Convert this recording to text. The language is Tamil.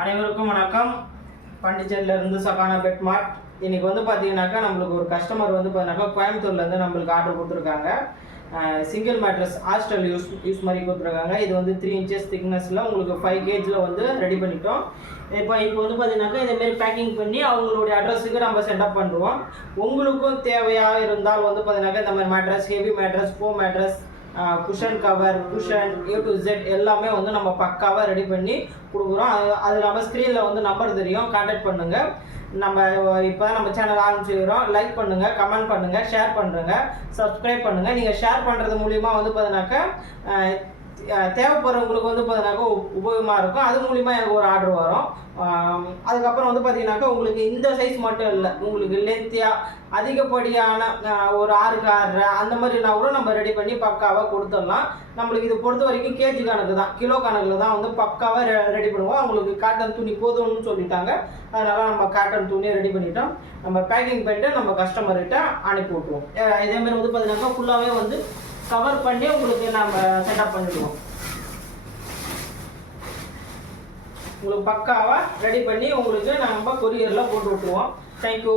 அனைவருக்கும் வணக்கம். பாண்டிச்சேரியிலேருந்து சகானா பெட் மார்ட். இன்றைக்கி வந்து பார்த்தீங்கன்னாக்கா நம்மளுக்கு ஒரு கஸ்டமர் வந்து பார்த்தீங்கன்னாக்கா கோயம்புத்தூர்லேருந்து நம்மளுக்கு ஆர்டர் கொடுத்துருக்காங்க. சிங்கிள் மேட்ரஸ் ஹாஸ்டல் யூஸ் மாதிரி கொடுத்துருக்காங்க. இது வந்து 3 inches திக்னஸில் உங்களுக்கு 5 kgல வந்து ரெடி பண்ணிட்டோம். இப்போ வந்து பார்த்தீங்கன்னாக்கா இதேமாரி பேக்கிங் பண்ணி அவங்களுடைய அட்ரஸுக்கு நம்ம சென்டப் பண்ணுறோம். உங்களுக்கும் தேவையாக இருந்தால் வந்து பார்த்தீங்கன்னாக்கா இந்த மாதிரி mattress, heavy mattress, foam mattress, cushion cover, cushion A to Z எல்லாமே வந்து நம்ம பக்காவாக ரெடி பண்ணி கொடுக்குறோம். அது இல்லாமல் ஸ்க்ரீனில் வந்து நம்பர் தெரியும், கான்டாக்ட் பண்ணுங்கள். நம்ம இப்போ தான் நம்ம சேனல் ஆரம்பிச்சுக்கிறோம். லைக் பண்ணுங்கள், கமெண்ட் பண்ணுங்கள், ஷேர் பண்ணுறங்க, சப்ஸ்கிரைப் பண்ணுங்கள். நீங்கள் ஷேர் பண்ணுறது மூலிமா வந்து பார்த்தீங்கன்னாக்கா தேவைப்படுறவங்களுக்கு வந்து பார்த்தீங்கன்னாக்கா உபயோகமாக இருக்கும். அது மூலிமா எனக்கு ஒரு ஆர்டர் வரும். அதுக்கப்புறம் வந்து பார்த்தீங்கன்னாக்கா உங்களுக்கு இந்த சைஸ் மட்டும் இல்லை, உங்களுக்கு லென்த்தியாக அதிகப்படியான ஒரு 6 6 அந்த மாதிரினா கூட நம்ம ரெடி பண்ணி பக்காவாக கொடுத்துடலாம். நம்மளுக்கு இது பொறுத்த வரைக்கும் கேஜி கணக்கு தான், கிலோ கணக்கில் தான் வந்து பக்காவாக ரெடி பண்ணுவோம். அவங்களுக்கு காட்டன் துணி போதும்னு சொல்லிட்டாங்க, அதனால் நம்ம காட்டன் துணியை ரெடி பண்ணிட்டோம். நம்ம பேக்கிங் பண்ணிட்டு நம்ம கஸ்டமர்கிட்ட அனுப்பி விட்டுருவோம். இதேமாதிரி வந்து பார்த்தீங்கன்னாக்கா ஃபுல்லாகவே வந்து கவர் பண்ணி உங்களுக்கு நம்ம செட்டப் பண்ணிடுவோம். உங்களுக்கு பக்காவாக ரெடி பண்ணி உங்களுக்கு நம்ம கொரியரில் போட்டு விட்டுருவோம். தேங்க்யூ.